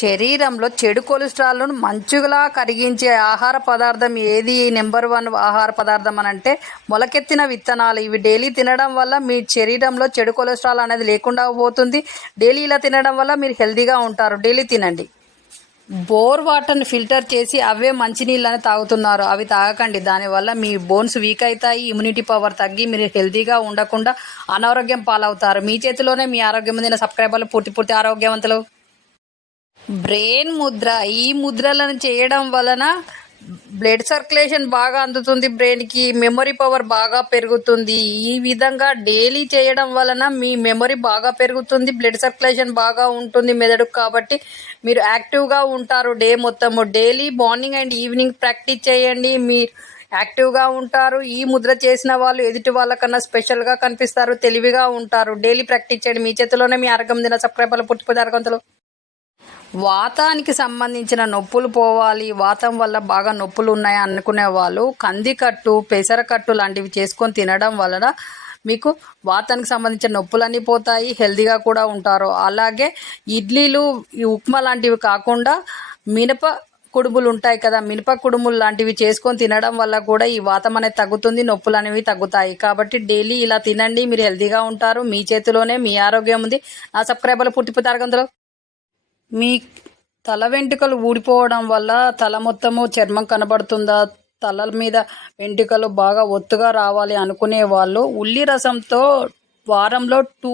శరీరంలో చెడు కొలెస్ట్రాల్ను మంచులా కరిగించే ఆహార పదార్థం ఏది? నెంబర్ 1 ఆహార పదార్థం అనంటే మొలకెత్తిన విత్తనాలు. ఇవి డైలీ తినడం వల్ల మీ శరీరంలో చెడు కొలెస్ట్రాల్ అనేది లేకుండా పోతుంది. డైలీ ఇలా తినడం వల్ల మీరు హెల్తీగా ఉంటారు. డైలీ తినండి. బోర్ వాటర్ని ఫిల్టర్ చేసి అవే మంచినీళ్ళని తాగుతున్నారు. అవి తాగకండి. దానివల్ల మీ బోన్స్ వీక్ అవుతాయి, ఇమ్యూనిటీ పవర్ తగ్గి మీరు హెల్తీగా ఉండకుండా అనారోగ్యం పాలవుతారు. మీ చేతిలోనే మీ ఆరోగ్యం ఉంది. నా సబ్స్క్రైబర్లు పూర్తి ఆరోగ్యవంతులు. బ్రెయిన్ ముద్ర. ఈ ముద్రలను చేయడం వలన బ్లడ్ సర్క్యులేషన్ బాగా అందుతుంది, బ్రెయిన్కి మెమొరీ పవర్ బాగా పెరుగుతుంది. ఈ విధంగా డైలీ చేయడం వలన మీ మెమొరీ బాగా పెరుగుతుంది, బ్లడ్ సర్క్యులేషన్ బాగా ఉంటుంది మెదడుకు. కాబట్టి మీరు యాక్టివ్గా ఉంటారు డే మొత్తము. Daily morning and evening practice చేయండి, మీరు యాక్టివ్గా ఉంటారు. ఈ ముద్ర చేసిన వాళ్ళు ఎదుటి వాళ్ళకన్నా స్పెషల్గా కనిపిస్తారు, తెలివిగా ఉంటారు. డైలీ ప్రాక్టీస్ చేయండి. మీ చేతిలోనే మీ ఆరోగ్యం దిన సబ్స్క్రైబర్లు పుట్టిపోతే ఆరోగ్యవంతులు. వాతానికి సంబంధించిన నొప్పులు పోవాలి, వాతం వల్ల బాగా నొప్పులు ఉన్నాయి అనుకునే వాళ్ళు కందికట్టు, పెసరకట్టు లాంటివి చేసుకొని తినడం వలన మీకు వాతానికి సంబంధించిన నొప్పులన్నీ పోతాయి, హెల్తీగా కూడా ఉంటారు. అలాగే ఇడ్లీలు, ఉప్మా లాంటివి కాకుండా మినప కుడుములు ఉంటాయి కదా, మినప కుడుములు లాంటివి చేసుకొని తినడం వల్ల కూడా ఈ వాతం అనేది తగ్గుతుంది, నొప్పులు అనేవి తగ్గుతాయి. కాబట్టి డైలీ ఇలా తినండి, మీరు హెల్తీగా ఉంటారు. మీ చేతిలోనే మీ ఆరోగ్యం ఉంది. నా సబ్స్క్రైబర్లు పుట్టిపోతే ఆరోగ్యవంతులు. మీ తల వెంట్రుకలు ఊడిపోవడం వల్ల తల మొత్తము చర్మం కనబడుతుందా, తల మీద వెంట్రుకలు బాగా ఒత్తుగా రావాలి అనుకునే వాళ్ళు ఉల్లి రసంతో వారంలో 2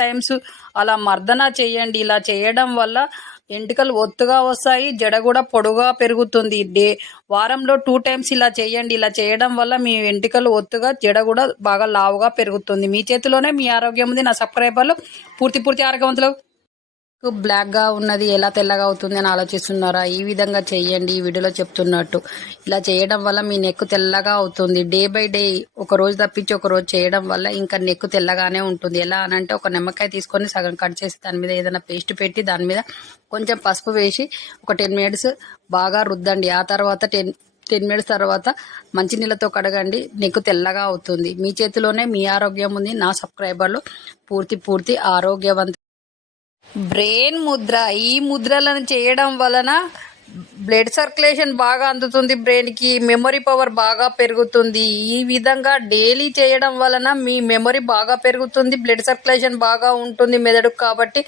టైమ్స్ అలా మర్దన చేయండి. ఇలా చేయడం వల్ల వెంట్రుకలు ఒత్తుగా వస్తాయి, జడ కూడా పొడుగా పెరుగుతుంది. వారంలో 2 టైమ్స్ ఇలా చేయండి. ఇలా చేయడం వల్ల మీ వెంట్రుకలు ఒత్తుగా, జడ కూడా బాగా లావుగా పెరుగుతుంది. మీ చేతిలోనే మీ ఆరోగ్యం ఉంది. నా సబ్స్క్రైబర్లు పూర్తి ఆరోగ్యవంతులు. బ్లాక్గా ఉన్నది ఎలా తెల్లగా అవుతుంది అని ఆలోచిస్తున్నారా? ఈ విధంగా చేయండి. ఈ వీడియోలో చెప్తున్నట్టు ఇలా చేయడం వల్ల మీ నెక్ తెల్లగా అవుతుంది. డే బై డే ఒక రోజు తప్పించి ఒక రోజు చేయడం వల్ల ఇంకా నెక్ తెల్లగానే ఉంటుంది. ఎలా అనంటే ఒక నిమ్మకాయ తీసుకొని సగం కట్ చేసి దాని మీద ఏదైనా పేస్ట్ పెట్టి దాని మీద కొంచెం పసుపు వేసి ఒక 10 మినిట్స్ బాగా రుద్దండి. ఆ తర్వాత 10 మినిట్స్ తర్వాత మంచినీళ్ళతో కడగండి. నెక్ తెల్లగా అవుతుంది. మీ చేతిలోనే మీ ఆరోగ్యం ఉంది. నా సబ్స్క్రైబర్లు పూర్తి ఆరోగ్యవంతులు. బ్రెయిన్ ముద్ర. ఈ ముద్రలను చేయడం వలన బ్లడ్ సర్క్యులేషన్ బాగా అందుతుంది, బ్రెయిన్కి మెమొరీ పవర్ బాగా పెరుగుతుంది. ఈ విధంగా డైలీ చేయడం వలన మీ మెమొరీ బాగా పెరుగుతుంది, బ్లడ్ సర్క్యులేషన్ బాగా ఉంటుంది మెదడుకు. కాబట్టి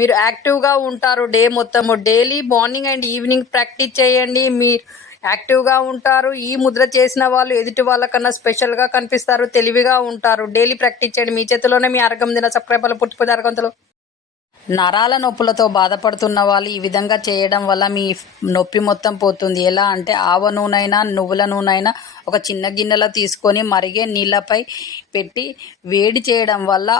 మీరు యాక్టివ్గా ఉంటారు డే మొత్తము. Daily morning and evening practice చేయండి, మీరు యాక్టివ్గా ఉంటారు. ఈ ముద్ర చేసిన వాళ్ళు ఎదుటి వాళ్ళకన్నా స్పెషల్గా కనిపిస్తారు, తెలివిగా ఉంటారు. డైలీ ప్రాక్టీస్ చేయండి. మీ చేతిలోనే మీ ఆరోగ్యం దిన సబ్స్క్రైబర్లు పుట్టిపోతే ఆరోగ్యవంతులు. నరాల నొప్పులతో బాధపడుతున్న వాళ్ళు ఈ విధంగా చేయడం వల్ల మీ నొప్పి మొత్తం పోతుంది. ఎలా అంటే ఆవ నూనెైనా, నువ్వుల నూనెైనా ఒక చిన్న గిన్నెలో తీసుకొని మరిగే నీళ్ళపై పెట్టి వేడి చేయడం వల్ల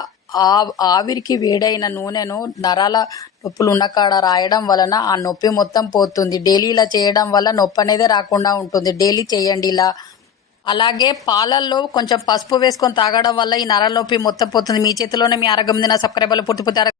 ఆవిరికి వేడైన నూనెను నరాల నొప్పులు ఉన్న కాడ రాయడం వలన ఆ నొప్పి మొత్తం పోతుంది. డైలీ ఇలా చేయడం వల్ల నొప్పి అనేది రాకుండా ఉంటుంది. డైలీ చేయండి ఇలా. అలాగే పాలల్లో కొంచెం పసుపు వేసుకొని తాగడం వల్ల ఈ నరాల నొప్పి మొత్తం పోతుంది. మీ చేతిలోనే మీ ఆరోగ్యం ఉంది. నా సబ్స్క్రైబర్లు పూర్తి